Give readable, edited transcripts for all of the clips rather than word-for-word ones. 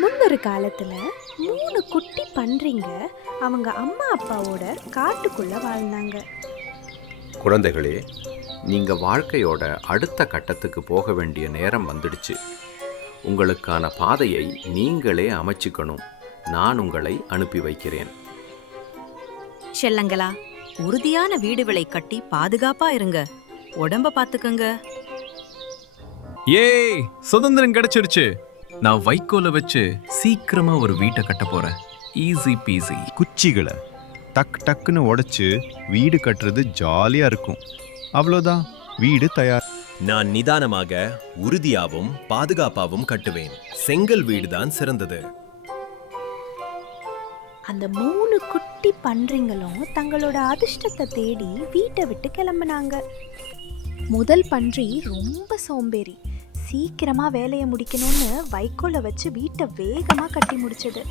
முன்னொரு காலத்துல 3 குட்டி பன்றிங்க அவங்க அம்மா அப்பாவோட காட்டுக்குள்ள வாழ்ந்தாங்க. குழந்தைகளே, நீங்க வாழ்க்கையோட அடுத்த கட்டத்துக்கு போக வேண்டிய நேரம் வந்துடுச்சு. உங்களுக்கான பாதையை நீங்களே அமைச்சுக்கணும். நான் உங்களை அனுப்பி வைக்கிறேன். செல்லங்களா, உறுதியான வீடுகளை கட்டி பாதுகாப்பா இருங்க. உடம்ப பாத்துக்கங்க. ஏய், சுதந்திரம் கிடைச்சிருச்சு. நான் வைக்கோல வச்சு சீக்கிரமா ஒரு வீட்டை கட்ட போறேன். Easy peasy. குச்சிகளை டக் டக்குன்னு உடைச்சு வீடு கட்டுறது ஜாலியா இருக்கும். அவ்வளோதான், வீடு தயார். நான் நிதானமாக, உறுதியாகவும் பாதுகாப்பாகவும் கட்டுவேன். செங்கல் வீடுதான் சிறந்தது. அந்த 3 குட்டி பன்றிங்களும் தங்களோட அதிர்ஷ்டத்தை தேடி வீட்டை விட்டு கிளம்புனாங்க. முதல் பன்றி ரொம்ப சோம்பேறி. சீக்கிரமா வேலையை முடிக்கணும்னு வைக்கோலை வச்சு வீட்டை வேகமா கட்டி முடிச்சது.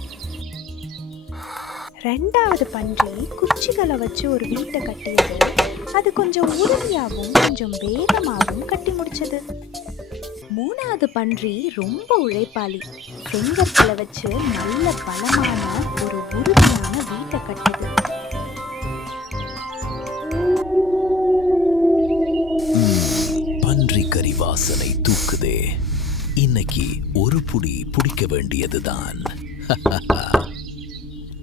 ரெண்டாவது பன்றி குச்சிகளை வச்சு ஒரு வீட்டை கட்டியது. அது கொஞ்சம் உறுதியாகவும் கொஞ்சம் வேகமாகவும் கட்டி முடிச்சது. மூணாவது பன்றி ரொம்ப உழைப்பாளி. செங்கற்களை வச்சு நல்ல பலமான ஒரு உறுதியான வீட்டை கட்டியது. பன்றி கறி வாசனை தூக்குதே. இன்னைக்கு ஒரு புடி பிடிக்க வேண்டியதுதான்.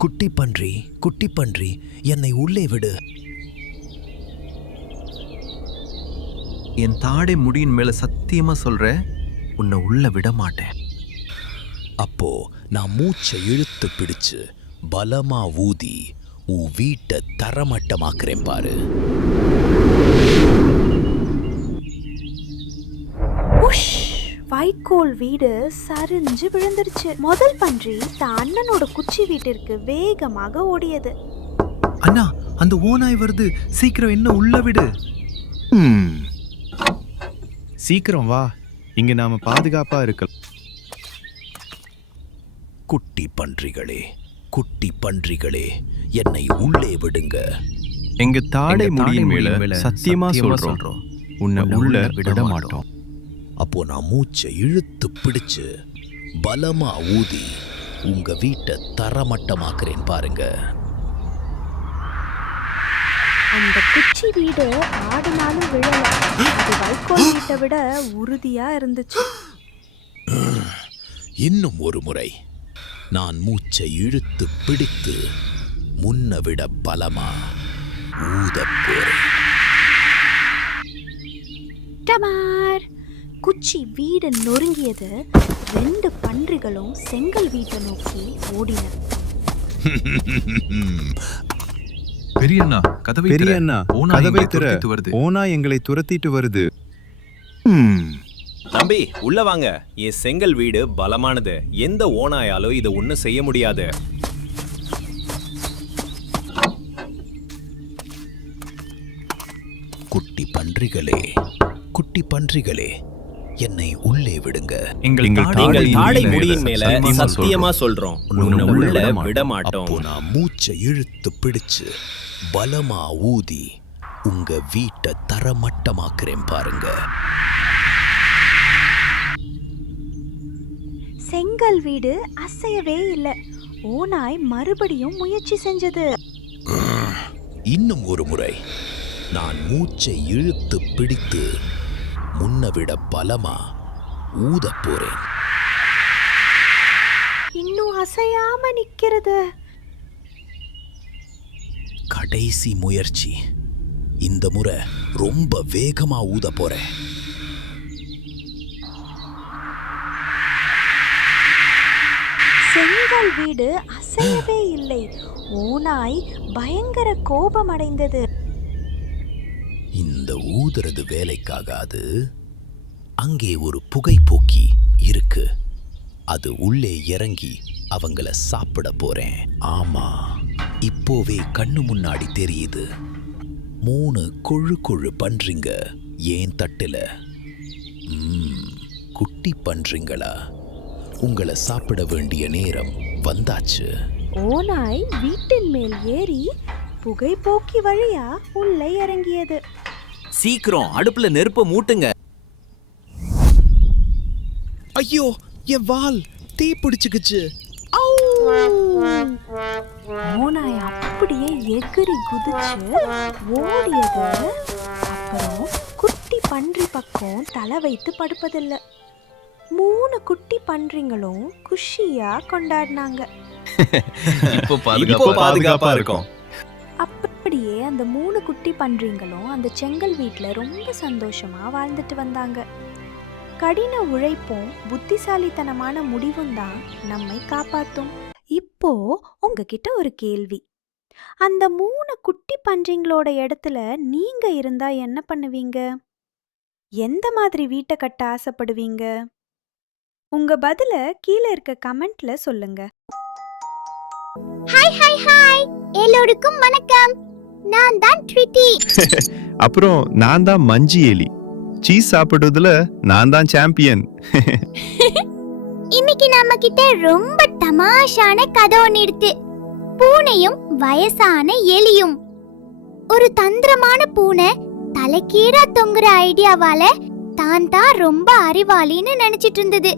குட்டி பன்றி, குட்டி பன்றி, என்னை உள்ளே விடு. என் தாடை முடியின் மேல சத்தியமா சொல்றேன், உன்னை உள்ள விட மாட்டேன். அப்போ நான் மூச்சை இழுத்து பிடிச்சு பலமா ஊதி உன் வீட்டை தரமட்டமாக்குறேன் பாரு. வைக்கோல் வீடு சரிஞ்சு விழுந்துருச்சு. முதல் பன்றி தன் அண்ணனோட குச்சி வீட்டிற்கு வேகமாக ஓடியது. அண்ணா, அந்த ஓநாய் வருது, சீக்கிரம் என்ன உள்ள விடு. சீக்கிரம் வா, இங்க நாம பாதுகாப்பா இருக்கலாம். குட்டி பன்றிகளே, குட்டி பன்றிகளே, என்னை உள்ளே விடுங்க. எங்க தாடை முடியின் மேல சத்தியமா சொல்றோம், உன்னை உள்ள விட மாட்டோம். அப்போ நான் மூச்சை இழுத்து பிடிச்சு பலமா ஊதி உங்க வீட்டை தரமட்டமாக்குறேன் பாருங்க. அந்த குச்சி வீடு ஆடினாலும் விழல. அது வைக்கோல் வீட்டை விட உறுதியா இருந்துச்சு. இன்னும் ஒரு முறை நான் மூச்சை இழுத்து பிடித்து முன்ன விட பலமா ஊதப் போறேன். டமார்! குச்சி வீடு நொறுங்கியது. 2 பன்றிகளும் செங்கல் வீட்டை நோக்கி ஓடின. பெரியண்ணா, கதவை பெரியண்ணா, கதவை திற. வருது. ஓநாய் எங்களை துரத்திட்டு வருது. தம்பி, உள்ள வாங்க. என் செங்கல் வீடு பலமானது. எந்த ஓநாயாலும் இதை ஒன்றும் செய்ய முடியாது. குட்டி பன்றிகளே, குட்டி பன்றிகளே, என்னை உள்ளே விடுங்க. எங்கள் தாடை முடியின் மேல சத்தியமா சொல்றோம், உன்னை உள்ள விட மாட்டோம். அப்போ நான் மூச்சை இழுத்து பிடிச்சு பலமா ஊதி உங்க வீட்டை தரமட்டமாக்குறேன் பாருங்க. செங்கல் வீடு அசையவே இல்லை. ஓநாய் மறுபடியும் முயற்சி செஞ்சது. இன்னும் ஒரு முறை நான் மூச்சை இழுத்து பிடித்து முன்னவிட பலமா ஊதப் போறேன். இன்னும் அசையாம நிக்கிறது. கடைசி முயற்சி. இந்த முறை ரொம்ப வேகமா ஊத போறேன். செங்கல் வீடு அசையவே இல்லை. ஓநாய் பயங்கர கோபம் அடைந்தது. இந்த ஊதுறது வேலைக்காகாது. அங்கே ஒரு புகைப்போக்கி இருக்கு. அது உள்ளே இறங்கி அவங்கள சாப்பிட போறேன். ஆமா, இப்போவே கண்ணு முன்னாடி தெரியுது. 3 கொழு கொழு பன்றிங்க ஏன் தட்டுல. குட்டி பன்றிங்களா, உங்களை சாப்பிட வேண்டிய நேரம் வந்தாச்சு. ஓநாய் வீட்டின் மேல் ஏறி புகைப்போக்கி வழியா உள்ளே இறங்கியது. சீக்கிரம் அடுப்புல நெருப்ப மூட்டுங்க. ஐயோ, என் வால்! தீ பிடிச்சுக்குச்சு. ஓநாய் அப்படியே எகிரி குதிச்சு ஓடியது. அப்புறம் குட்டி பன்றி பக்கம் தலை வைத்து படுப்பதில்லை. 3 குட்டி பன்றிங்களும் குஷியா கொண்டாடினாங்க. இப்போ பாதுகாப்பா இருக்கும். அப்படியே அந்த 3 குட்டி பன்றிங்களும் அந்த செங்கல் வீட்ல ரொம்ப சந்தோஷமா வாழ்ந்துட்டு வந்தாங்க. கடின உழைப்பும் புத்திசாலித்தனமான முடிவும் தான் நம்மை காப்பாத்தும். இப்போ உங்ககிட்ட ஒரு கேள்வி. அந்த 3 குட்டி பன்றிங்களோட இடத்துல நீங்க இருந்தா என்ன பண்ணுவீங்க? எந்த மாதிரி வீட்டை கட்ட ஆசைப்படுவீங்க? உங்க பதில கீழே இருக்க கமெண்ட்ல சொல்லுங்க. ஹாய் ஹாய் ஹாய், எல்லோருக்கும் வணக்கம். நான் தான் ட்விட்டி. அப்புறம் நான் தான் மஞ்சி எலி. சீஸ் சாப்பிடுறதுல நான் தான் சாம்பியன். இன்னைக்கு நம்ம கிட்ட ரொம்ப தமாஷான கதை ஒன்னு இருக்கு. பூனையும் வயசான எலியும். ஒரு தந்திரமான பூனை தலைக்கீழா தொங்குற ஐடியாவால தான் ரொம்ப அறிவாளின்னு நினைச்சிட்டு இருந்தது.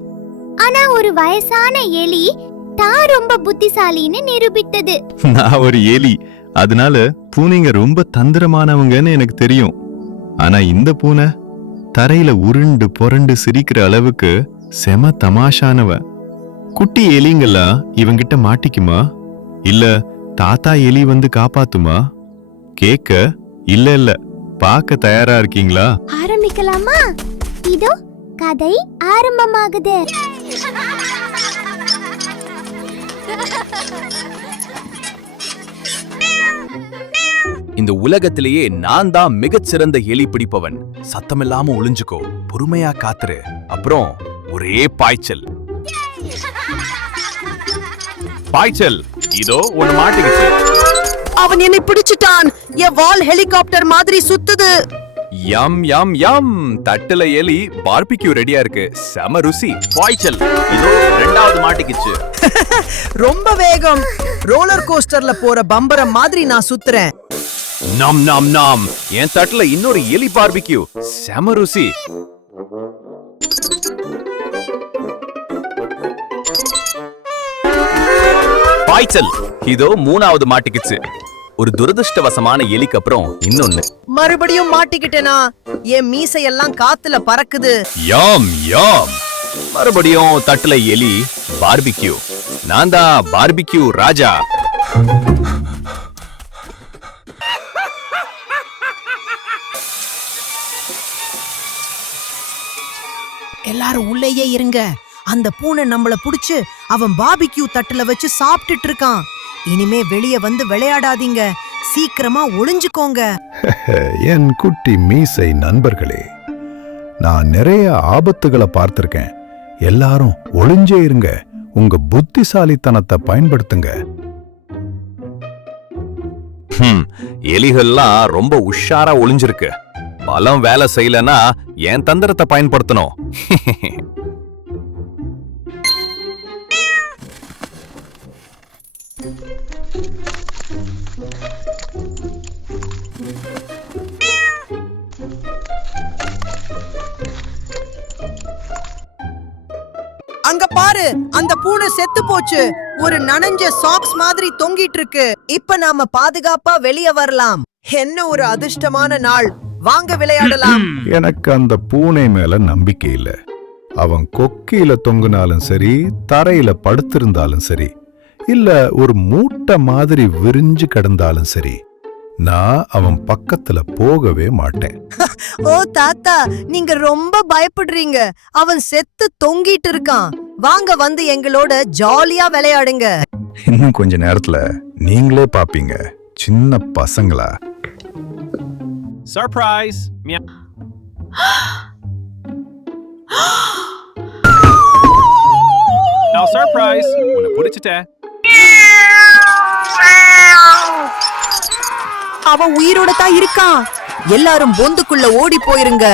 ஆனா ஒரு வயசான எலி தான் ரொம்ப புத்திசாலின்னு நிரூபித்தது. நான் ஒரு எலி, அதனால பூனைங்க ரொம்ப தந்திரமானவங்கன்னு எனக்கு தெரியும். ஆனா இந்த பூனை தரையில உருண்டு புரண்டு சிரிக்கிற அளவுக்கு செம தமாஷானவ. குட்டி எலிங்கெல்லாம் இவங்கிட்ட மாட்டிக்குமா? இல்ல தாத்தா எலி வந்து காப்பாத்துமா? கேட்க இல்ல பார்க்க தயாரா இருக்கீங்களா? ஆரம்பிக்கலாமா? இதோ கதை ஆரம்பமாகுது. இந்த உலகத்திலேயே நான் தான் மிகச்சிறந்த எலி பிடிப்பவன். சத்தமில்லாம ஒளிஞ்சுக்கோ, பொறுமையா காத்துரு. அப்புறம் ஒரே பாய்ச்சல். பாய்ச்சல் இதோ ஒன்னு மாட்டிக்கிச்சு. அவன் என்னை பிடிச்சிட்டான். என் வால் ஹெலிகாப்டர் மாதிரி சுத்துது. யம் யம் யம். தட்டுல எலி பார்பிக்யூ ரெடியா இருக்கு. செம ருசி. பாய்ச்சல் இதோ 2வது மாட்டிக்கிச்சு. ரொம்ப வேகம். ரோலர் கோஸ்டர்ல போற பம்பரம் மாதிரி நான் சுத்துறேன். நாம் நாம் நாம். என் தட்டுல இன்னொரு எலி பார்பிக்யூ. செம ருசி. பாய்ச்சல் இதோ 3வது மாட்டிக்கிச்சு. ஒரு துரதிருஷ்டவசமான எலிக்கு அப்புறம் இன்னொன்னு. மறுபடியும் மாட்டிக்கிட்டேனா? என் மீசையெல்லாம் காத்துல பறக்குது. யாம் யாம். மறுபடியும் தட்டுல எலி பார்பிக்யூ. நான் தான் பார்பிக்யூ ராஜா. எல்லாரும் உள்ளேயே இருங்க. அந்த பூனை நம்மள புடிச்சு அவன் பாபிக்யூ தட்டுல வச்சு சாப்பிட்டுட்டு இருக்கான். இனிமே வெளியே வந்து விளையாடாதீங்க. சீக்கிரமா ஒளிஞ்சுக்கோங்க. என் குட்டி மீசை நண்பர்களே, நான் நிறைய ஆபத்துகளை பார்த்திருக்கேன். எல்லாரும் ஒளிஞ்சே இருங்க. உங்க புத்திசாலித்தனத்தை பயன்படுத்துங்க. எலிகள்லாம் ரொம்ப உஷாரா ஒளிஞ்சிருக்கு. பலம் வேலை செய்யலனா என் தந்திரத்தை பயன்படுத்தணும். அங்க பாரு, அந்த பூனை செத்து போச்சு. ஒரு நனைஞ்ச சாக்ஸ் மாதிரி தொங்கிட்டு இருக்கு. இப்ப நாம பாதுகாப்பா வெளியே வரலாம். என்ன ஒரு அதிர்ஷ்டமான நாள். வாங்க விளையாடலாம். எனக்கு அந்த பூனை மேல நம்பிக்கை இல்ல. அவன் கொக்கியில தொங்குனாலும் சரி, தரையில படுத்திருந்தாலும் சரி, இல்ல ஒரு மூட்டை மாதிரி விரிஞ்சு கிடந்தாலும் சரி, நான் அவன் பக்கத்துல போகவே மாட்டேன். ஓ தாத்தா, நீங்க ரொம்ப பயப்படுறீங்க. அவன் செத்து தொங்கிட்டு இருக்கான். வாங்க வந்து எங்களோட ஜாலியா விளையாடுங்க. இன்னும் கொஞ்ச நேரத்துல நீங்களே பாப்பீங்க, சின்ன பசங்களா. சர்ப்ரைஸ். Now surprise. உன்னை பிடிச்சிட்டேன். அவன் உயிரோட தான் இருக்கான். எல்லாரும் பொந்துக்குள்ள ஓடி போயிருங்க.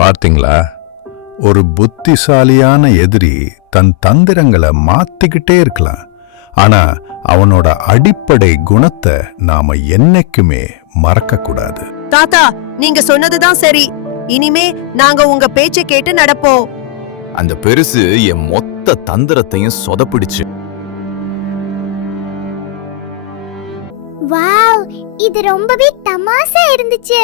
பார்த்தீங்களா, ஒரு புத்திசாலியான எதிரி தன் தந்திரங்களை மாத்திக்கிட்டே இருக்கலாம். ஆனா அவனோட அடிப்படை குணத்தை நாம என்னைக்குமே மறக்க கூடாது. தாத்தா, நீங்க சொன்னதுதான் சரி. இனிமே நாங்க உங்க பேச்சை கேட்டு நடப்போம். அந்த பெருசு என் மொத்த தந்திரத்தையும் சொதப்பிடுச்சு. வாவ், இது ரொம்பவே தமாஷா இருந்துச்சு.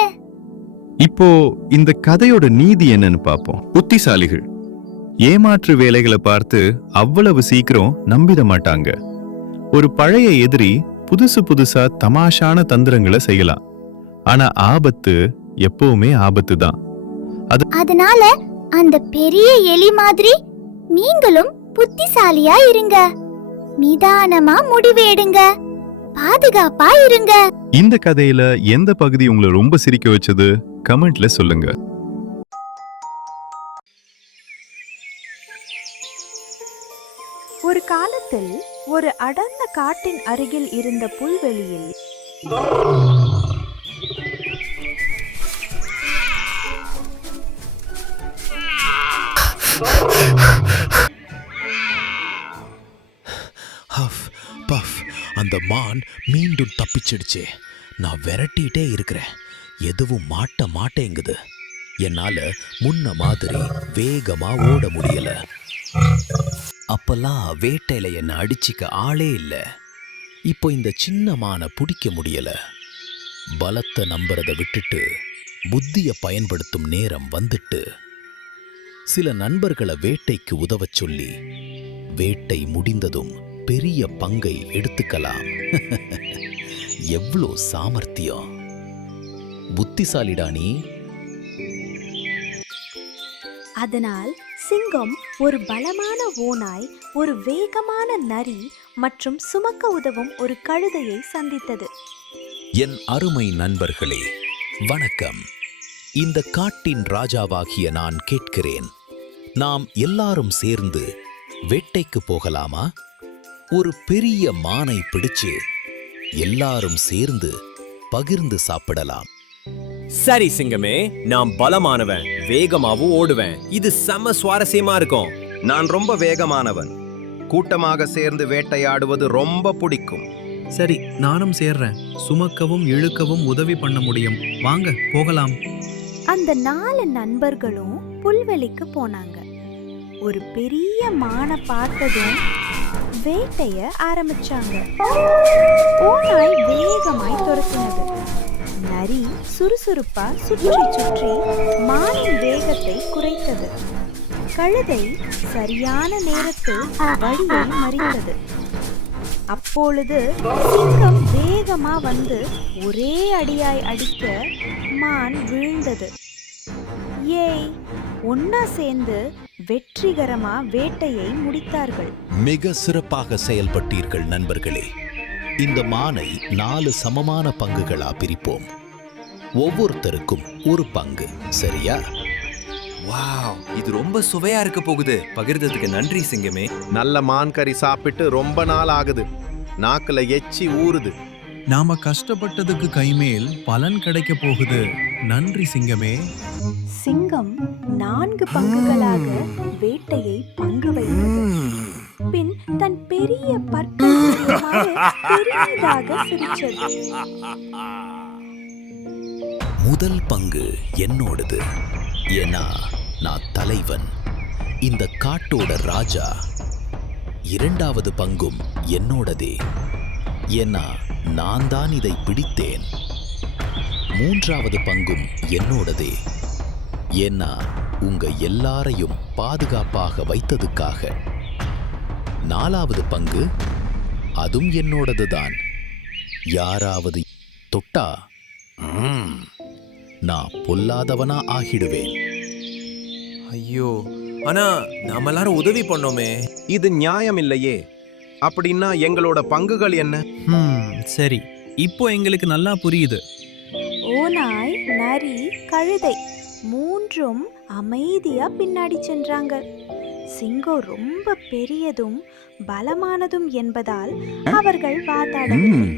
இப்போ இந்த கதையோட நீதி என்னன்னு பாப்போம். புத்திசாலிகள் ஏமாற்று வேலைகளை பார்த்து அவ்வளவு சீக்கிரம் நம்பிட மாட்டாங்க. ஒரு பழைய எதிரி புதுசா தமாஷான தந்திரங்களை செய்யலாம். ஆனா ஆபத்து எப்பவுமே ஆபத்து தான். அதனால அந்த பெரிய எலி மாதிரி நீங்களும் புத்திசாலியா இருங்க. நிதானமா முடிவெடுங்க. பாதுகாப்பா இருங்க. இந்த கதையில எந்த பகுதி உங்களை ரொம்ப சிரிக்க வச்சது கமெண்ட்ல சொல்லுங்க. ஒரு காலத்தில் ஒரு அடர்ந்த காட்டின் அருகில் இருந்த புல்வெளியில் பஃப், அந்த மான் மீண்டும் தப்பிச்சிடுச்சே. நான் விரட்டிட்டே இருக்கிறேன், எதுவும் மாட்டேங்குது. என்னால முன்ன மாதிரி வேகமா ஓட முடியல. அப்பெல்லாம் வேட்டையில என்ன அடிச்சிக்க ஆளே இல்ல. இப்போ இந்த சின்ன மானை பிடிக்க முடியல. பலத்தை நம்புறதை விட்டுட்டு புத்திய பயன்படுத்தும் நேரம் வந்துட்டு. சில நண்பர்களை வேட்டைக்கு உதவச் சொல்லி, வேட்டை முடிந்ததும் பெரிய பங்கை எடுத்துக்கலாம். எவ்வளோ சாமர்த்தியம்! புத்திசாலிடா நீ. அதனால் சிங்கம் ஒரு பலமான ஓநாய், ஒரு வேகமான நரி மற்றும் சுமக்க உதவும் ஒரு கழுதையை சந்தித்தது. என் அருமை நண்பர்களே, வணக்கம். இந்த காட்டின் ராஜாவாகிய நான் கேட்கிறேன், நாம் எல்லாரும் சேர்ந்து வேட்டைக்கு போகலாமா? ஒரு பெரிய மானை பிடிச்சு எல்லாரும் சேர்ந்து பகிர்ந்து சாப்பிடலாம். சரி சிங்கமே, நான் பலமானவன், வேகமாவும் ஓடுவேன். இது செம சுவாரஸ்யமா இருக்கும். நான் ரொம்ப வேகமானவன், கூட்டமாக சேர்ந்து வேட்டையாடுவது ரொம்ப பிடிக்கும். சரி, நானும் சேர்றேன். சுமக்கவும் இழுக்கவும் உதவி பண்ண முடியும். வாங்க போகலாம். அந்த 4 நண்பர்களும் புல்வெளிக்கு போனாங்க. ஒரு பெரிய மானை பார்த்ததும் வேட்டைய ஆரம்பிச்சாங்க. ஓநாய் வேகமாய் துரத்தினது. நரி சுறுசுறுப்பா சுற்றி மானின் வேகத்தை குறைத்தது. கழுதை சரியான நேரத்தில் வழியை மறித்தது. அப்பொழுது சிங்கம் வேகமா வந்து ஒரே அடியாய் அடிக்க மான் வீழ்ந்தது. ஏய், ஒன்னா சேர்ந்து வெற்றிகரமா வேட்டையை முடித்தார்கள். மிக சிறப்பாக செயல்பட்டீர்கள் நண்பர்களே. இந்த மானை 4 சமமான பங்குகளா பிரிப்போம். ஒவ்வொருத்தருக்கும் ஒரு பங்கு, சரியா? வாவ், இது ரொம்ப சுவையா இருக்க போகுது. பகிர்ந்ததுக்கு நன்றி சிங்கமே. நல்ல மான் கறி சாப்பிட்டு ரொம்ப நாள் ஆகுது. நாக்குல எச்சி ஊறுது. நாம கஷ்டப்பட்டதுக்கு கைமேல் பலன் கிடைக்க போகுது. நன்றி சிங்கமே. சிங்கம் 4 பங்குகளாக வேட்டையை பங்கு வைத்தது. பின் தன் பெரிய பற்கள் பெரியதாக சிரிச்சது. முதல் பங்கு என்னோடது, ஏன்னா நான் தலைவன், இந்த காட்டோட ராஜா. 2வது பங்கும் என்னோடதே, ஏன்னா நான் தான் இதை பிடித்தேன். 3வது பங்கும் என்னோடதே, ஏன்னா உங்க எல்லாரையும் பாதுகாப்பாக வைத்ததுக்காக. 4வது பங்கு அதுவும் என்னோடதுதான். யாராவது தொட்டா நான் பொல்லாதவனா ஆகிடுவேன். ஐயோ, ஆனா நாம எல்லாரும் உதவி பண்ணோமே. இது நியாயம் இல்லையே. அப்படின்னா எங்களோட பங்குகள் என்ன? சரி, இப்போ எங்களுக்கு நல்லா புரியுது. ஓநாய், நரி, கழுதை 3ம் அமைதியா பின்னாடி சென்றாங்க. சிங்கம் ரொம்ப பெரியதும் பலமானதும் என்பதால் அவர்கள் வாதாடவில்லை.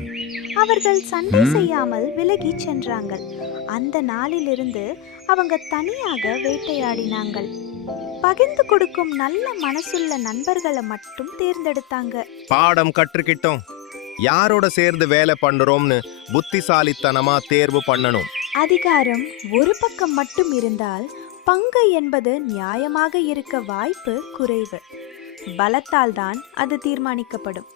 அவர்கள் சண்டை செய்யாமல் விலகி சென்றாங்க. அந்த நாளிலிருந்து அவங்க தனியாக வேட்டையாடினாங்கள். பகிர்ந்து கொடுக்கும் நல்ல மனசுள்ள நண்பர்களை மட்டும் தேர்ந்தெடுத்தாங்க. பாடம் கற்றுக்கிட்டோம். யாரோட சேர்ந்து வேலை பண்றோம்னு புத்திசாலித்தனமா தேர்வு பண்ணணும். அதிகாரம் ஒரு பக்கம் மட்டும் இருந்தால் பங்கு என்பது நியாயமாக இருக்க வாய்ப்பு குறைவு. பலத்தால் தான் அது தீர்மானிக்கப்படும்.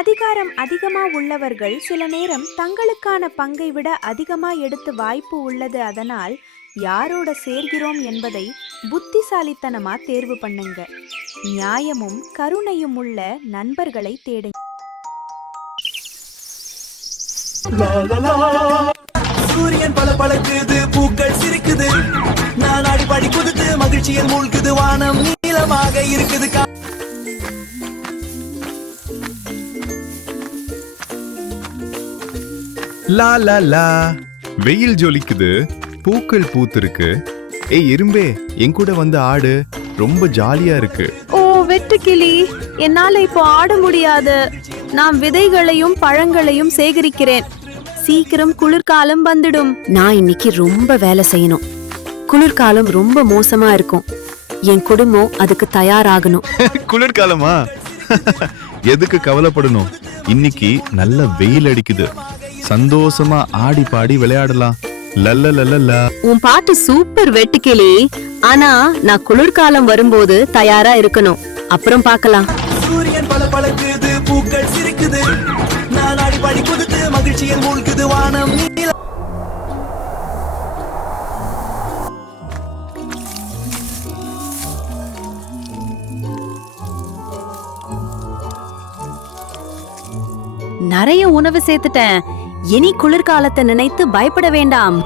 அதிகாரம் அதிகமா உள்ளவர்கள் சில நேரம் தங்களுக்கான பங்கை விட அதிகமா எடுத்து வாய்ப்பு உள்ளது. அதனால் யாரோட சேர்கிறோம் என்பதை புத்திசாலித்தனமா தேர்வு பண்ணுங்க. நியாயமும் கருணையும் உள்ள நண்பர்களை தேடுங்க. சூரியன் பல பழக்குது, பூக்கள் சிரிக்குது, நான் அடிப்பாடி குதித்து மகிழ்ச்சியில் மூழ்குது, வானம் நீளமாக இருக்குது. லா லா லா, வெயில் ஜொலிக்குது, பூக்கள் பூத்திருக்கு. ஏய் எறும்பே, என் கூட வந்து ஆடு, ரொம்ப ஜாலியா இருக்கு. ஓ வெட்டுக்கிளி, என்னால இப்போ ஆட முடியாது. நான் விதைகளையும் பழங்களையும் சேகரிக்கிறேன். சீக்கிரம் குளிர்காலம் வந்துடும். நான் இன்னைக்கு ரொம்ப வேலை செய்யணும். குளிர்காலம் ரொம்ப மோசமா இருக்கும். என் குடும்பம் அதுக்கு தயாராகணும். குளிர்காலமா? எதுக்கு கவலைப்படணும்? இன்னைக்கு நல்ல வெயில் அடிக்குது. சந்தோஷமா ஆடி பாடி விளையாடலாம். லல்ல லல்லா. உன் பாட்டு சூப்பர் வெட்டுக்கிளி. ஆனா நான் குளிர்காலம் வரும்போது தயாரா இருக்கணும். அப்புறம் பார்க்கலாம். சூரியன் பல பழக்குது, பூக்கள் சிரிக்குது, நான் அடிப்பாடி குதித்து மகிழ்ச்சியில் மூழ்குது, வானம் நீள. நிறைய உணவு சேர்த்துட்டேன். இனி குளிர்காலத்தை நினைத்து பயப்பட வேண்டாம்.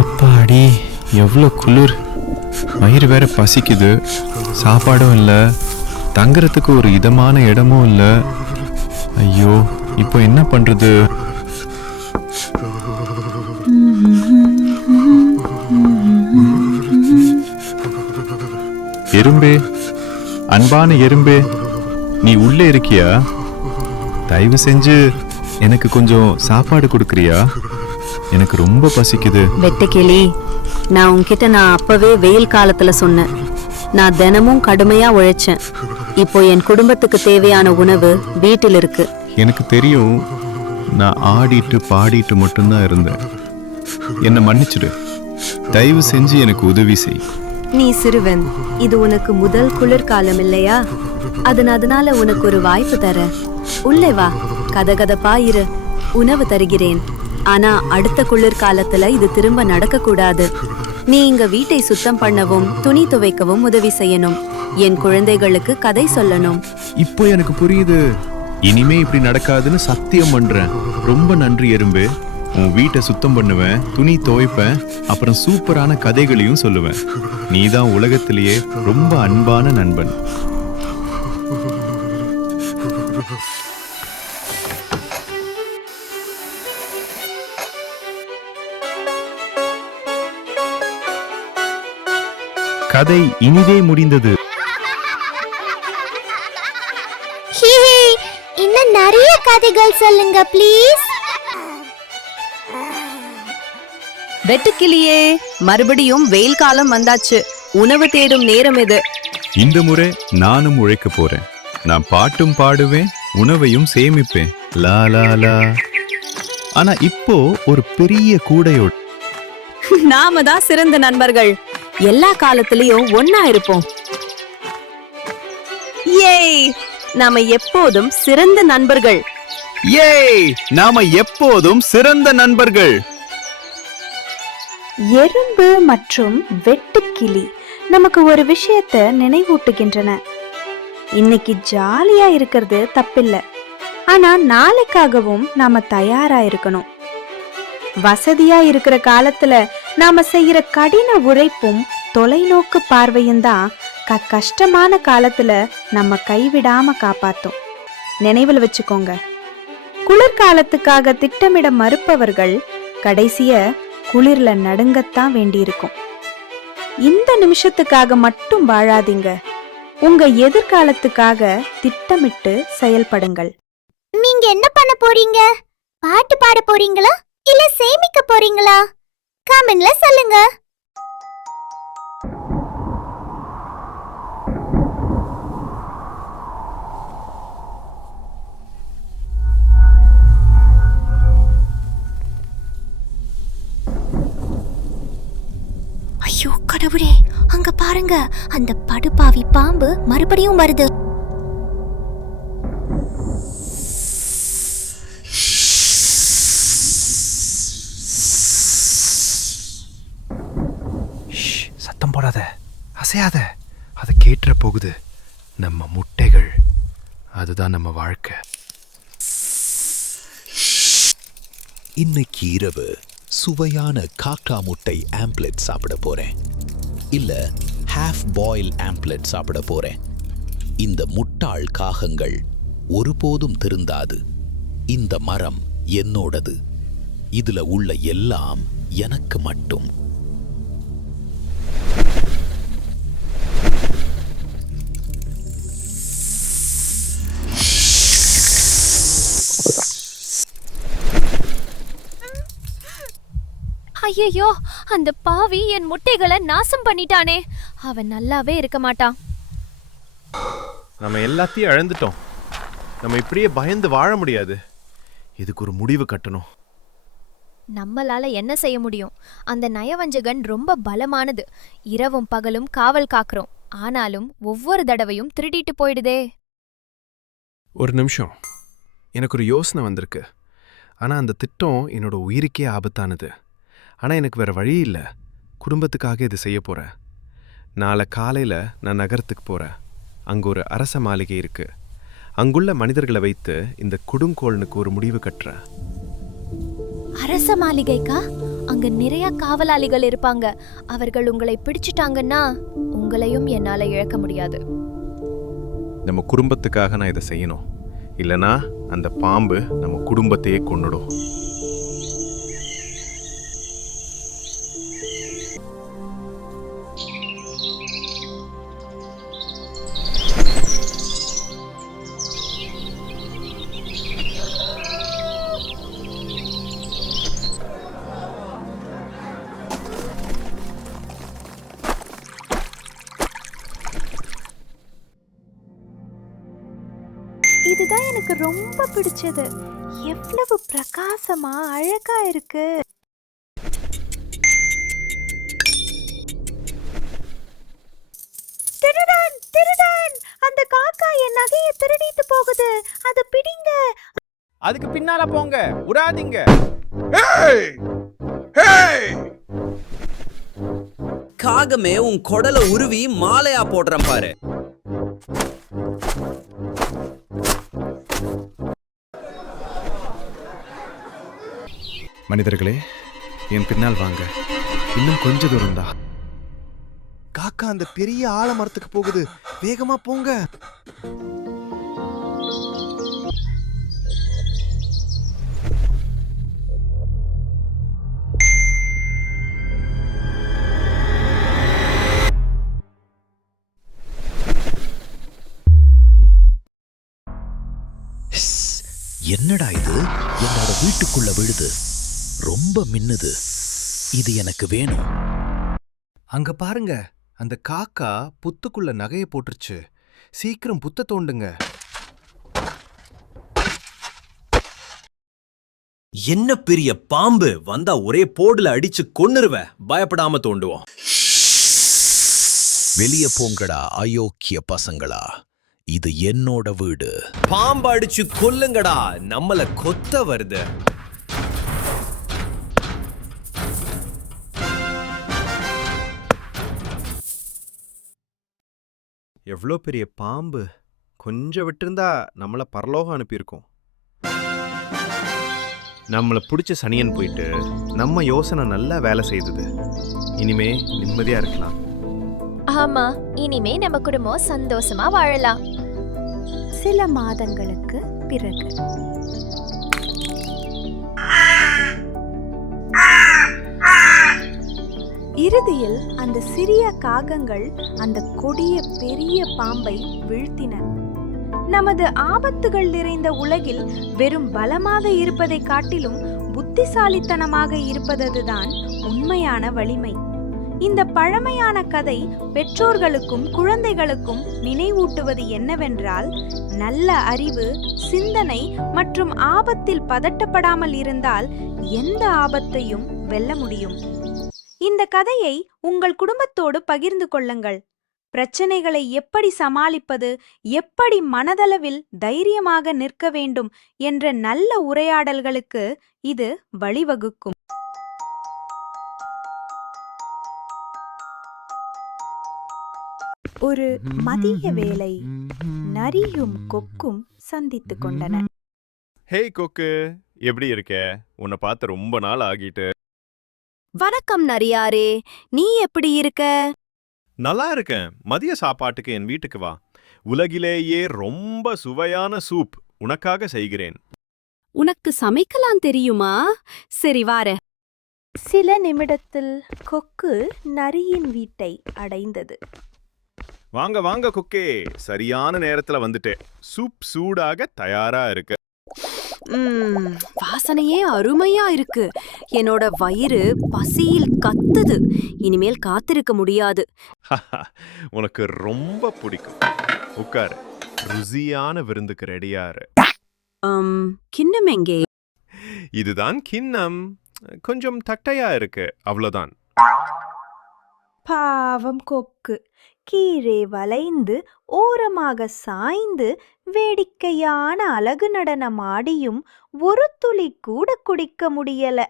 அப்பாடி, எவ்வளோ குளிர். வயிறு வேற பசிக்குது. சாப்பாடும் இல்லை, தங்குறதுக்கு ஒரு இதமான இடமும் இல்லை. ஐயோ, இப்போ என்ன பண்றது? எறும்பே, அன்பான எறும்பே, நீ உள்ளே இருக்கியா? தயவு செஞ்சு எனக்கு கொஞ்சம் சாப்பாடு கொடுக்கறியா? எனக்கு ரொம்ப பசிக்குது. வெட்டுக்கிளி, நான் உன்கிட்ட அப்பவே வெயில் காலத்துல சொன்னேன். நான் தினமும் கடுமையா உழைச்சேன். இப்போ என் குடும்பத்துக்கு தேவையான உணவு வீட்டில் இருக்கு. எனக்கு தெரியும், நான் ஆடிட்டு பாடிட்டு மட்டும்தான் இருந்தேன். என்னை மன்னிச்சிடு. தயவு செஞ்சு எனக்கு உதவி செய். நீ சிறுவன். இது உனக்கு முதல் குளிர்காலம் இல்லையா? அதனால உனக்கு ஒரு வாய்ப்பு தர. உள்ளே வா, கதகதப்பா இரு. உணவு தருகிறேன். ஆனா அடுத்த குளிர்காலத்துல இது திரும்ப நடக்க கூடாது. நீ இங்க வீட்டை சுத்தம் பண்ணவும் துணி துவைக்கவும் உதவி செய்யணும். என் குழந்தைகளுக்கு கதை சொல்லணும். இப்போ எனக்கு புரியுது. இனிமே இப்படி நடக்காதுன்னு சத்தியம் பண்றேன். ரொம்ப நன்றி எறும்பு. உன் வீட்டை சுத்தம் பண்ணுவேன், துணி துவைப்பேன், அப்புறம் சூப்பரான கதைகளையும் சொல்லுவேன். நீதான் உலகத்திலேயே ரொம்ப அன்பான நண்பன். கதை இனிதே முடிந்தது. இன்னும் நிறைய கதைகள் சொல்லுங்க ப்ளீஸ். வெட்டுக்கிளியே, மறுபடியும் வெயில் காலம் வந்தாச்சு. உணவு தேடும் நேரம் இது. இந்த முறை நானும் உழைக்க போறேன். நான் பாட்டும் பாடுவேன், உணவையும் சேமிப்பேன். லா லா லா. ஆனா இப்போ ஒரு பெரிய கூடையோட நாம தான் சிறந்த நண்பர்கள். எல்லா காலத்திலயும் ஒன்னா இருப்போம். ஏய், நாம எப்போதும் சிறந்த நண்பர்கள். ஏய், நாம எப்போதும் சிறந்த நண்பர்கள். எறும்பு மற்றும் வெட்டுக்கிளி நமக்கு ஒரு விஷயத்தை நினைவூட்டுகின்றன. இன்னைக்கு ஜாலியா இருக்கிறது தப்பில்லை. ஆனா நாளைக்காகவும் நாம தயாரா இருக்கணும். வசதியா இருக்கிற காலத்துல நாம செய்யற கடின உழைப்பும் தொலைநோக்கு பார்வையும் தான் கஷ்டமான காலத்துல நம்ம கைவிடாம காப்பாத்தும். நினைவில் வச்சுக்கோங்க. குளிர்காலத்துக்காக திட்டமிட மறுப்பவர்கள் கடைசிய குளிர்ல நடுங்கத்தான் வேண்டியிருக்கும். இந்த நிமிஷத்துக்காக மட்டும் வாழாதீங்க. உங்க எதிர்காலத்துக்காக திட்டமிட்டு செயல்படுங்கள். நீங்க என்ன பண்ண போறீங்க? பாட்டு பாட போறீங்களா இல்ல சேமிக்க போறீங்களா? கமெண்ட்ல சொல்லுங்க. அங்க பாருங்க, அந்த படுபாவி பாம்பு மறுபடியும் வருது. சத்தம் போடாத, அசையாத. அதை கேட்டுற போகுது. நம்ம முட்டைகள், அதுதான் நம்ம வாழ்க்கை. இன்னைக்கு இரவு சுவையான காக்கா முட்டை ஆம்ப்லெட் சாப்பிட போறேன். இல்ல ஹாஃப் பாயில் ஆம்ப்லெட் சாப்பிட போறேன். இந்த முட்டாள் காகங்கள் ஒருபோதும் திருந்தாது. இந்த மரம் என்னோடது. இதுல உள்ள எல்லாம் எனக்கு மட்டும். ஐயோ, அந்த பாவி என் முட்டைகளை நாசம் பண்ணிட்டானே. அவன் நல்லாவே இருக்க மாட்டான். நம்ம எல்லாத்தையும் இழந்துட்டோம். நம்ம இப்படியே பயந்து வாழ முடியாது. இதுக்கு ஒரு முடிவு கட்டணும். நம்மளால என்ன செய்ய முடியும்? அந்த நயவஞ்சகன் ரொம்ப பலமானது. இரவும் பகலும் காவல் காக்கிறோம். ஆனாலும் ஒவ்வொரு தடவையும் திருடிட்டு போயிடுதே. ஒரு நிமிஷம், எனக்கு ஒரு யோசனை வந்திருக்கு. ஆனால் அந்த திட்டம் என்னோட உயிருக்கே ஆபத்தானது. ஆனால் எனக்கு வேற வழி இல்லை. குடும்பத்துக்காக இது செய்ய போகிறேன். நாளை காலையில் நான் நகரத்துக்கு போகிறேன். அங்கே ஒரு அரச மாளிகை இருக்கு. அங்குள்ள மனிதர்களை வைத்து இந்த கொடுங்கோலனுக்கு ஒரு முடிவு கட்டுறேன். அரச மாளிகைக்கா? அங்க நிறைய காவலாளிகள் இருப்பாங்க. அவர்கள் உங்களை பிடிச்சிட்டாங்கன்னா உங்களையும் என்னால இழக்க முடியாது. நம்ம குடும்பத்துக்காக நான் இதை செய்யணும். இல்லைனா அந்த பாம்பு நம்ம குடும்பத்தையே கொன்னுடும். இதுதான் எனக்கு ரொம்ப பிடிச்சது. எவ்வளவு பிரகாசமா அழகா இருக்கு. திருடன், திருடன்! அந்த காக்கா என் நகையை திருடிட்டு போகுது. அதை பிடிங்க. அதுக்கு பின்னால போங்க, விடாதீங்க. காகமே, உன் குடலை உருவி மாலையா போடுறேன் பாரு. மனிதர்களே, என் பின்னால் வாங்க. இன்னும் கொஞ்ச தூரம் தான். காக்கா அந்த பெரிய ஆலமரத்துக்கு போகுது. வேகமா போங்க. என்னடா இது? என்னோட வீட்டுக்குள்ள விழுது. ரொம்ப மின்னுது. இது எனக்கு வேணும். அங்க பாருங்க, அந்த காக்கா புத்துக்குள்ள நகையை போட்டுருச்சு. சீக்கிரம் புத்த தோண்டுங்க. என்ன பெரிய பாம்பு! வந்தா ஒரே போடுல அடிச்சு கொன்னுருவ. பயப்படாம தோண்டுவோம். வெளியே போங்கடா அயோக்கிய பசங்களா. இது என்னோட வீடு. பாம்பு அடிச்சு கொல்லுங்கடா, நம்மள கொத்த வருது. எவ்வளோ பெரிய பாம்பு! கொஞ்சம் விட்டிருந்தா நம்மள பரலோகம் அனுப்பியிருக்கோம். நம்மளை பிடிச்ச சனியன் போயிட்டு நம்ம யோசனை நல்லா வேலை செய்தது. இனிமே நிம்மதியா இருக்கலாம். ஆமா, இனிமே நம்ம குடும்பம் சந்தோஷமா வாழலாம். சில மாதங்களுக்கு பிறகு இறுதியில் அந்த சிறிய காகங்கள் அந்த கொடிய பெரிய பாம்பை வீழ்த்தின. நமது ஆபத்துகள் நிறைந்த உலகில் வெறும் பலமாக இருப்பதை காட்டிலும் புத்திசாலித்தனமாக இருப்பதுதான் உண்மையான வலிமை. இந்த பழமையான கதை பெற்றோர்களுக்கும் குழந்தைகளுக்கும் நினைவூட்டுவது என்னவென்றால், நல்ல அறிவு, சிந்தனை மற்றும் ஆபத்தில் பதட்டப்படாமல் இருந்தால் எந்த ஆபத்தையும் வெல்ல முடியும். இந்த கதையை உங்கள் குடும்பத்தோடு பகிர்ந்து கொள்ளுங்கள். பிரச்சனைகளை எப்படி சமாளிப்பது, எப்படி மனதளவில் தைரியமாக நிற்க வேண்டும் என்ற நல்ல உரையாடல்களுக்கு இது வழிவகுக்கும். ஒரு மதிய வேளை நரியும் கொக்கும் சந்தித்துக் கொண்டன. ஹே கொக்கு, எப்படி இருக்க? உன்னை பார்த்து ரொம்ப நாள் ஆகிட்டு. வணக்கம் நரியாரே, நீ எப்படி இருக்க? நல்லா இருக்கேன். மதிய சாப்பாட்டுக்கு என் வீட்டுக்கு வா. உலகிலேயே ரொம்ப சுவையான சூப் உனக்காக செய்கிறேன். உனக்கு சமைக்கலாம் தெரியுமா? சரி வார. சில நிமிடத்தில் கொக்கு நரியின் வீட்டை அடைந்தது. வாங்க வாங்க கொக்கே, சரியான நேரத்துல வந்துட்டேன். சூப் சூடாக தயாரா இருக்கு. வாசனையே அருமையா இருக்கு. என்னோட வயிறு பசியில் கத்துது. இனிமேல் காத்திருக்க முடியாது. உனக்கு ரொம்ப பிடிக்கும். உட்காரு, ருசியான விருந்துக்கு ரெடியாரு. கிண்ணம் எங்கே? இதுதான் கிண்ணம். கொஞ்சம் தட்டையா இருக்கு, அவ்வளவுதான். பாவம் கொக்கு கீழே வளைந்து ஓரமாக சாய்ந்து வேடிக்கையான அழகு நடனம் ஆடியும் ஒரு துளி கூட குடிக்க முடியல.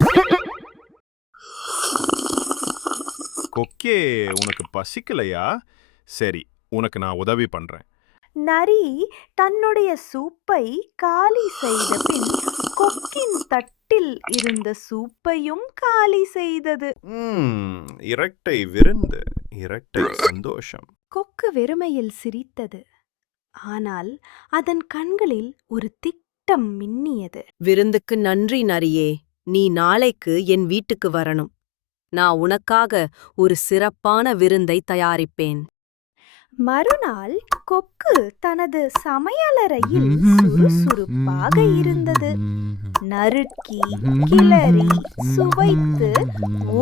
கொக்கே, உனக்கு பசிக்கலையா? சரி, உனக்கு நான் உதவி பண்றேன். நரி தன்னுடைய சூப்பை காலி செய்த பின் கொக்கின் தட்டில் இருந்த சூப்பையும் காலி செய்தது. இரட்டை விருந்து, இரட்டை சந்தோஷம். கொக்கு வெறுமையில் சிரித்தது. ஆனால் அதன் கண்களில் ஒரு திட்டம் மின்னியது. விருந்துக்கு நன்றி நரியே. நீ நாளைக்கு என் வீட்டுக்கு வரணும். நான் உனக்காக ஒரு சிறப்பான விருந்தை தயாரிப்பேன். மறுநாள் கொக்கு தனது சமையலறையில் சுறுசுறுப்பாக இருந்தது. நறுக்கி கிளறி சுவைத்து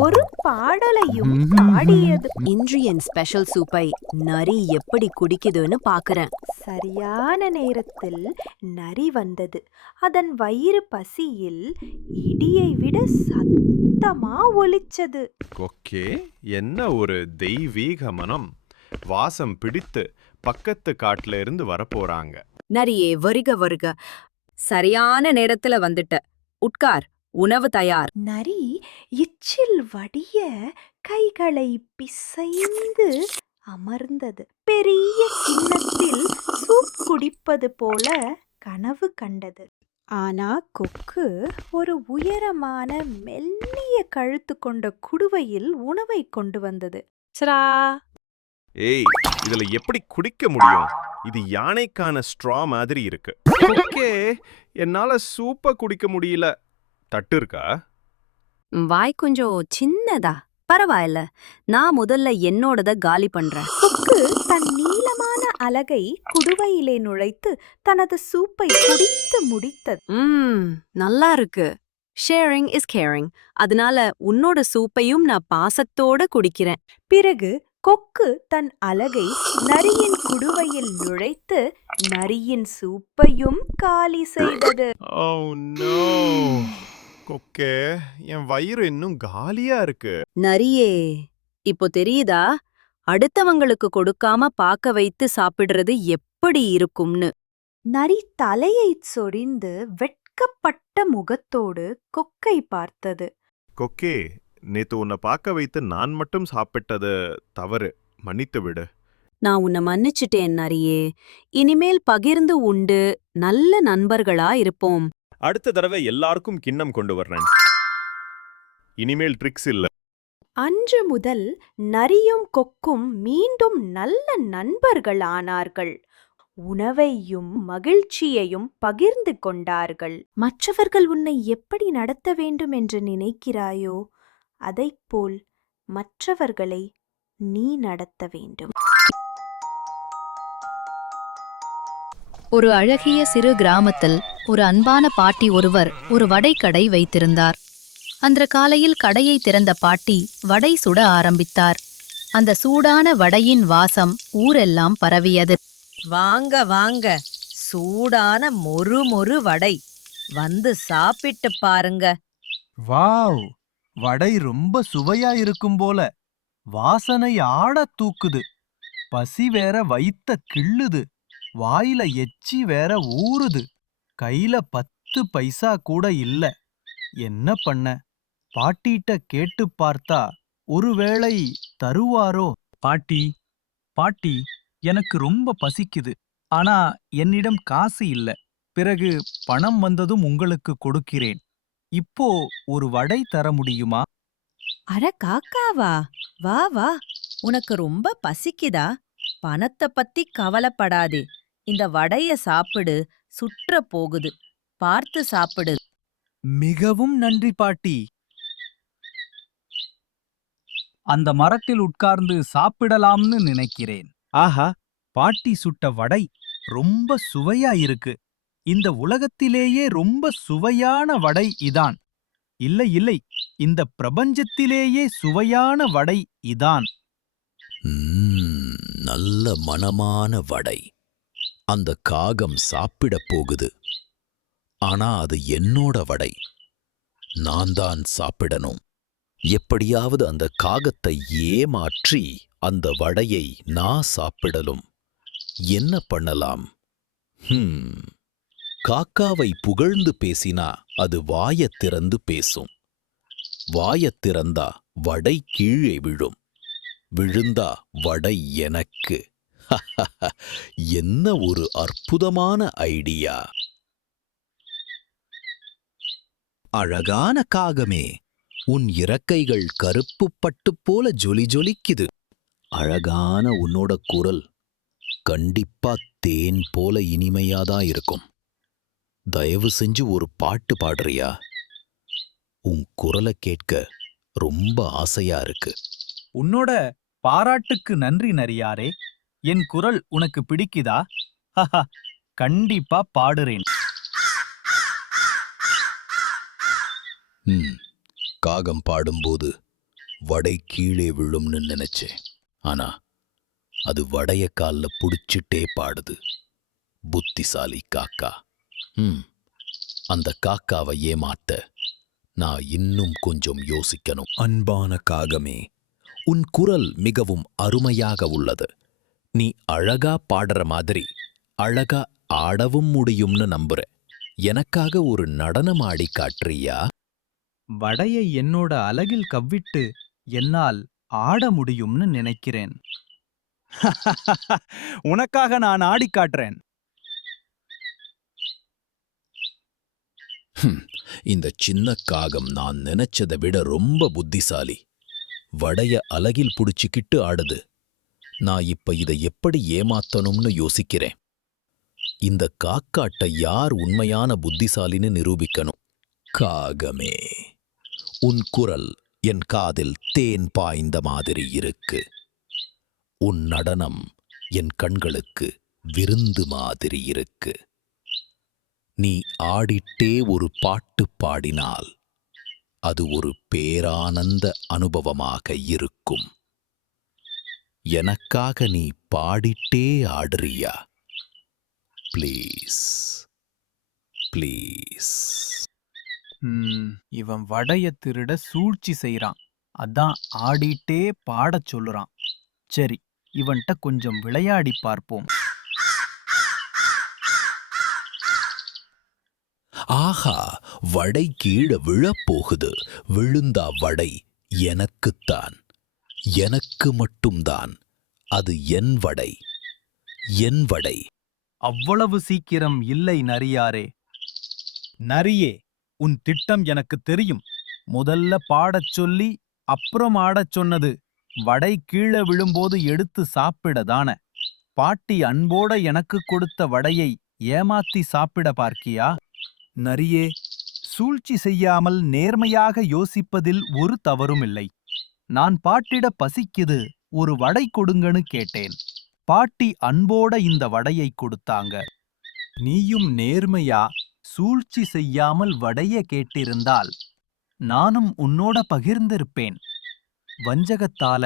ஒரு பாடலையும் பாடியது. இன்று என் ஸ்பெஷல் சூப்பை நரி எப்படி குடிக்குதுன்னு பாக்குறேன். சரியான நேரத்தில் நரி வந்தது. அதன் வயிறு பசியில் இடியை விட சத்தமா ஒலிச்சது. கொக்கே, என்ன ஒரு தெய்வீக மனம். வாசம் பிடித்து பக்கத்து காட்டுல இருந்து வரப்போறாங்க. நரியே, வருக வருக. சரியான நேரத்துல வந்துட்ட. உட்கார், உணவு தயார். நரி எச்சில் வடிய கைகளை பிசைந்து அமர்ந்தது. பெரிய கிண்ணத்தில் சூப் குடிப்பது போல கனவு கண்டது. ஆனா கொக்கு ஒரு உயரமான மெல்லிய கழுத்து கொண்ட குடுவையில் உணவை கொண்டு வந்தது. சரா, ஏய், இதுல எப்படி குடிக்க முடியும்? இது யானைக்கான ஸ்ட்ரா மாதிரி இருக்கு. கொக்கே, என்னால சூப்ப குடிக்க முடியல. தட்டு இருக்கா? வாய் கொஞ்சம் சின்னதா. பரவாயில்ல, நான் முதல்ல என்னோடத காலி பண்றேன். கொக்கு தன் நீளமான அலகை குடுவையிலே நுழைத்து தனது சூப்பை குடித்து முடித்தது. நல்லா இருக்கு. Sharing is caring. அதனால உன்னோட சூப்பையும் நான் பாசத்தோட குடிக்கிறேன். பிறகு கொக்கு தன் அலகை நரியின் குடுவையில் நுழைத்து நரியின் சூப்பையும் காலி செய்தது. கொக்கே, என் வயிறு இன்னும் காலியா இருக்கு. நரியே, இப்போ தெரியுதா அடுத்தவங்களுக்கு கொடுக்காம பாக்க வைத்து சாப்பிடுறது எப்படி இருக்கும்னு? நரி தலையை சொரிந்து வெட்கப்பட்ட முகத்தோடு கொக்கை பார்த்தது. கொக்கே, நேத்து உன்னை பார்க்க வைத்து நான் மட்டும் சாப்பிட்டது தவறு. மன்னித்து விடு. நான் உன்னை மன்னிச்சிட்டேன் நரியே. இனிமேல் பகிர்ந்து உண்டு நல்ல நண்பர்களா இருப்போம். அடுத்த தடவை எல்லாருக்கும் கிண்ணம் கொண்டு வர்றேன். இனிமேல் ட்ரிக்ஸ் இல்ல. அன்று முதல் நரியும் கொக்கும் மீண்டும் நல்ல நண்பர்கள் ஆனார்கள். உணவையும் மகிழ்ச்சியையும் பகிர்ந்து கொண்டார்கள். மற்றவர்கள் உன்னை எப்படி நடத்த வேண்டும் என்று நினைக்கிறாயோ அதைப்போல் மற்றவர்களை நீ நடத்த வேண்டும். ஒரு அழகிய சிறு கிராமத்தில் ஒரு அன்பான பாட்டி ஒருவர் ஒரு வடைக்கடை வைத்திருந்தார். அன்று காலையில் கடையை திறந்த பாட்டி வடை சுட ஆரம்பித்தார். அந்த சூடான வடையின் வாசம் ஊரெல்லாம் பரவியது. வாங்க வாங்க, சூடான மொறு மொறு வடை, வந்து சாப்பிட்டு பாருங்க. வாவ், வடை ரொம்ப சுவையா இருக்கும் போல. வாசனை ஆட தூக்குது. பசி வேற வயித்த கிள்ளுது. வாயில எச்சி வேற ஊறுது. கையில 10 பைசா கூட இல்ல. என்ன பண்ண? பாட்டிட்ட கேட்டு பார்த்தா ஒருவேளை தருவாரோ? பாட்டி, பாட்டி, எனக்கு ரொம்ப பசிக்குது. ஆனா என்னிடம் காசு இல்ல. பிறகு பணம் வந்ததும் உங்களுக்கு கொடுக்கிறேன். இப்போ ஒரு வடை தர முடியுமா? அட காக்காவா, வா வா. உனக்கு ரொம்ப பசிக்குதா? பணத்தை பத்தி கவலைப்படாதே. இந்த வடைய சாப்பிடு, சுற்ற போகுது. பார்த்து சாப்பிடு. மிகவும் நன்றி பாட்டி. அந்த மரத்தில் உட்கார்ந்து சாப்பிடலாம்னு நினைக்கிறேன். ஆஹா, பாட்டி சுட்ட வடை ரொம்ப சுவையா இருக்கு. இந்த உலகத்திலேயே ரொம்ப சுவையான வடை இதான். இல்லை இல்லை, இந்த பிரபஞ்சத்திலேயே சுவையான வடை இதான். நல்ல மணமான வடை. அந்த காகம் சாப்பிடப் போகுது. ஆனா அது என்னோட வடை. நான் தான் சாப்பிடணும். எப்படியாவது அந்த காகத்தை ஏமாற்றி அந்த வடையை நான் சாப்பிடலும். என்ன பண்ணலாம்? காக்காவை புகழ்ந்து பேசினா அது வாயத் திறந்து பேசும். வாயத் திறந்தா வடை கீழே விழும். விழுந்தா வடை எனக்கு. என்ன ஒரு அற்புதமான ஐடியா! அழகான காகமே, உன் இறக்கைகள் கருப்பு பட்டு போல ஜொலி ஜொலிக்குது. அழகான உன்னோட குரல் கண்டிப்பா தேன் போல இனிமையாதான் இருக்கும். தயவு செஞ்சு ஒரு பாட்டு பாடுறியா? உன் குரலை கேட்க ரொம்ப ஆசையா இருக்கு. உன்னோட பாராட்டுக்கு நன்றி நரியாரே. என் குரல் உனக்கு பிடிக்குதா? ஹஹா, கண்டிப்பா பாடுறேன். காகம் பாடும்போது வடை கீழே விழும்னு நினைச்சேன். ஆனா அது வடைய கால்ல புடிச்சிட்டே பாடுது. புத்திசாலி காக்கா. அந்த காக்காவை ஏமாத்த நான் இன்னும் கொஞ்சம் யோசிக்கணும். அன்பான காகமே, உன் குரல் மிகவும் அருமையாக உள்ளது. நீ அழகா பாடுற மாதிரி அழகா ஆடவும் முடியும்னு நம்புறேன். எனக்காக ஒரு நடனம் ஆடி காட்டுறியா? வடையை என்னோட அலகில் கவ்விட்டு என்னால் ஆட முடியும்னு நினைக்கிறேன். உனக்காக நான் ஆடி காட்டுறேன். இந்த சின்ன காகம் நான் நினைச்சதை விட ரொம்ப புத்திசாலி. வடைய அலகில் புடிச்சுக்கிட்டு ஆடுது. நான் இப்ப இதை எப்படி ஏமாத்தணும்னு யோசிக்கிறேன். இந்த காக்காட்டை யார் உண்மையான புத்திசாலின்னு நிரூபிக்கணும். காகமே, உன் குரல் என் காதில் தேன் பாய்ந்த மாதிரி இருக்கு. உன் நடனம் என் கண்களுக்கு விருந்து மாதிரி இருக்கு. நீ ஆடிட்டே ஒரு பாட்டு பாடினால் அது ஒரு பேரானந்த அனுபவமாக இருக்கும். எனக்காக நீ பாடிட்டே ஆடுறியா? Please please. இவன் வடைய திருட சூழ்ச்சி செய்றான். அதான் ஆடிட்டே பாடச் சொல்லுறான். சரி, இவன்ட்ட கொஞ்சம் விளையாடி பார்ப்போம். ஆஹா, வடை கீழே விழப்போகுது. விழுந்தா வடை எனக்குத்தான். எனக்கு மட்டும்தான். அது என் வடை. என் வடை. அவ்வளவு சீக்கிரம் இல்லை நரியாரே. நரியே, உன் திட்டம் எனக்கு தெரியும். முதல்ல பாடச் சொல்லி அப்புறம் ஆடச் சொன்னது வடை கீழே விழும்போது எடுத்து சாப்பிடதான. பாட்டி அன்போட எனக்கு கொடுத்த வடையை ஏமாத்தி சாப்பிட பார்க்கியா? நரியே, சூழ்ச்சி செய்யாமல் நேர்மையாக யோசிப்பதில் ஒரு தவறும் இல்லை. நான் பாட்டிட பசிக்குது, ஒரு வடை கொடுங்கன்னு கேட்டேன். பாட்டி அன்போட இந்த வடையை கொடுத்தாங்க. நீயும் நேர்மையா சூழ்ச்சி செய்யாமல் வடைய கேட்டிருந்தால் நானும் உன்னோட பகிர்ந்திருப்பேன். வஞ்சகத்தால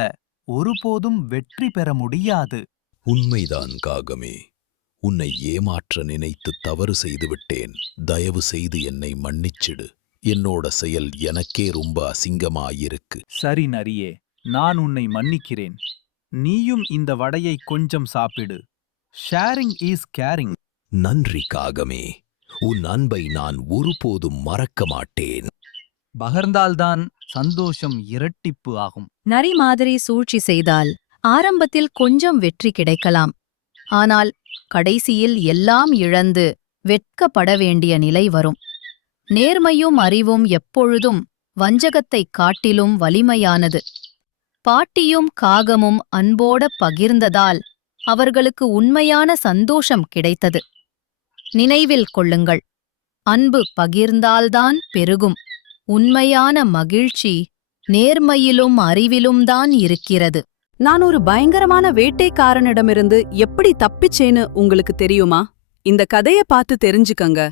ஒருபோதும் வெற்றி பெற முடியாது. உண்மைதான் காகமே. உன்னை ஏமாற்ற நினைத்து தவறு செய்துவிட்டேன். தயவு செய்து என்னை மன்னிச்சிடு. என்னோட செயல் எனக்கே ரொம்ப அசிங்கமாயிருக்கு. சரி நரியே, நான் உன்னை மன்னிக்கிறேன். நீயும் இந்த வடையை கொஞ்சம் சாப்பிடு. Sharing is caring. நன்றி காகமே, உன் அன்பை நான் ஒருபோதும் மறக்க மாட்டேன். பகர்ந்தால்தான் சந்தோஷம் இரட்டிப்பு ஆகும். நரி மாதிரி சூழ்ச்சி செய்தால் ஆரம்பத்தில் கொஞ்சம் வெற்றி கிடைக்கலாம். ஆனால் கடைசியில் எல்லாம் இழந்து வெட்கப்பட வேண்டிய நிலை வரும். நேர்மையும் அறிவும் எப்பொழுதும் வஞ்சகத்தைக் காட்டிலும் வலிமையானது. பாட்டியும் காகமும் அன்போட பகிர்ந்ததால் அவர்களுக்கு உண்மையான சந்தோஷம் கிடைத்தது. நினைவில் கொள்ளுங்கள், அன்பு பகிர்ந்தால்தான் பெருகும். உண்மையான மகிழ்ச்சி நேர்மையிலும் அறிவிலும்தான் இருக்கிறது. நான் ஒரு பயங்கரமான வேட்டைக்காரனிடமிருந்து எப்படி தப்பிச்சேன்னு உங்களுக்கு தெரியுமா? இந்த கதைய பார்த்து தெரிஞ்சுக்கங்க.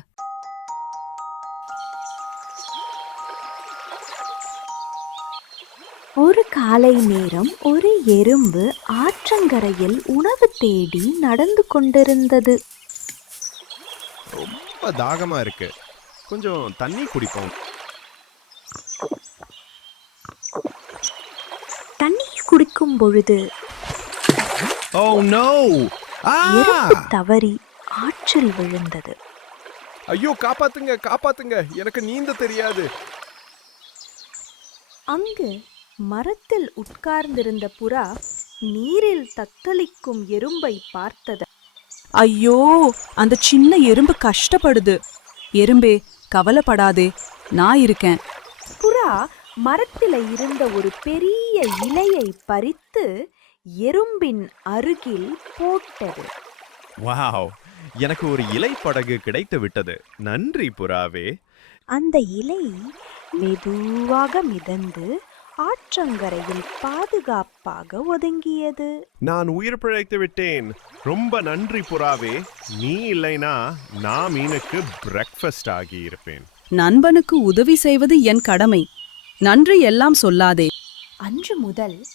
ஒரு காலை நேரம் ஒரு எறும்பு ஆற்றங்கரையில் உணவு தேடி நடந்து கொண்டிருந்தது. ரொம்ப தாகமா இருக்கு, கொஞ்சம் தண்ணி குடிப்போம். தண்ணீர் குடிக்கும் பொழுது எறும்பு தவறி ஆற்றில் விழுந்தது. ஐயோ, காப்பாத்துங்க காப்பாத்துங்க, எனக்கு நீந்த தெரியாது. அங்கு மரத்தில் உட்கார்ந்திருந்த புறா நீரில் தத்தளிக்கும் எறும்பை பார்த்தது. ஐயோ, அந்த சின்ன எறும்பு கஷ்டப்படுது. எறும்பே, கவலைப்படாதே, நான் இருக்கேன். புறா மரத்தில இருந்த ஒரு பெரிய இலையை பறித்து எறும்பின் அருகில் போட்டது. வாவ், எனக்கு ஒரு இலை படகு கிடைத்து விட்டது. நன்றி புறாவே. அந்த இலை மெதுவாக மிதந்து ஆற்றங்கரையில் பாதுகாப்பாக ஒதுங்கியது. நான் உயிர் பிழைத்து விட்டேன். ரொம்ப நன்றி புறாவே. நீ இல்லைனா நான் மீனுக்கு பிரேக்ஃபாஸ்ட் ஆகி இருப்பேன். நண்பனுக்கு உதவி செய்வது என் கடமை. நன்றி எல்லாம் சொல்லாதே. அன்று முதல்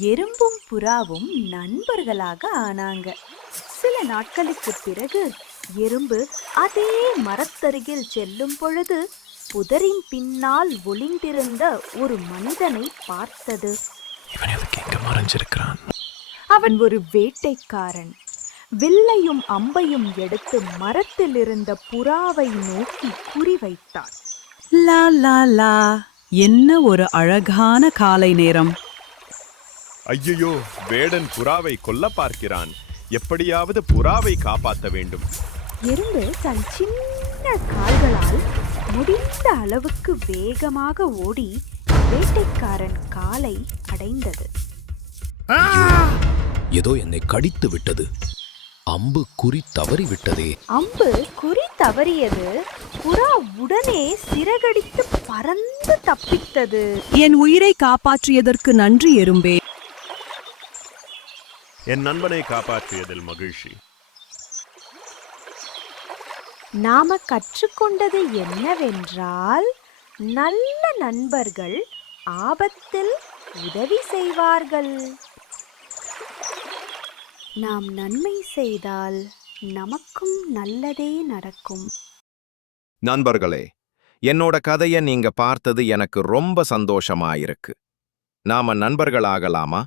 எறும்பும் புறாவும் நண்பர்களாக ஆனாங்க. சில நாட்களுக்கு பிறகு எறும்பு அதே மரத்தருகில் செல்லும் பொழுது புதரின் பின்னால் ஒளிந்திருந்த ஒரு மனிதனை பார்த்தது. அவன் ஒரு வேட்டைக்காரன். வில்லையும் அம்பையும் எடுத்து மரத்தில் இருந்த புறாவை நோக்கி குறிவைத்தான். லா லா லா, என்ன ஒரு அழகான காலை நேரம். ஐயோ, வேடன் புறாவை கொல்ல பார்க்கிறான். எப்படியாவது புறாவை காப்பாற்ற வேண்டும். எறும்பு தன் சின்ன கால்களால் முடிந்த அளவுக்கு வேகமாக ஓடி வேட்டைக்காரன் காலை அடைந்தது. ஏதோ என்னை கடித்து விட்டது. அம்பு குறி தவறி விட்டதே. அம்பு குறி தவறியது. புறா உடனே சிறகடித்து பறந்து தப்பித்தது. என் உயிரை காப்பாற்றியதற்கு நன்றி எறும்பே. என் நண்பனை காப்பாற்றியதில் மகிழ்ச்சி. நாம கற்றுக்கொண்டது என்னவென்றால், நல்ல நண்பர்கள் ஆபத்தில் உதவி செய்வார்கள். நாம் நன்மை செய்தால் நமக்கும் நல்லதே நடக்கும். நண்பர்களே, என்னோட கதையை நீங்க பார்த்தது எனக்கு ரொம்ப சந்தோஷமாயிருக்கு. நாம நண்பர்களாகலாமா?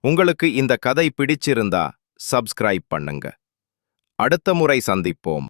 உங்களுக்கு இந்த கதை பிடிச்சிருந்தா சப்ஸ்கிரைப் பண்ணுங்க. அடுத்த முறை சந்திப்போம்.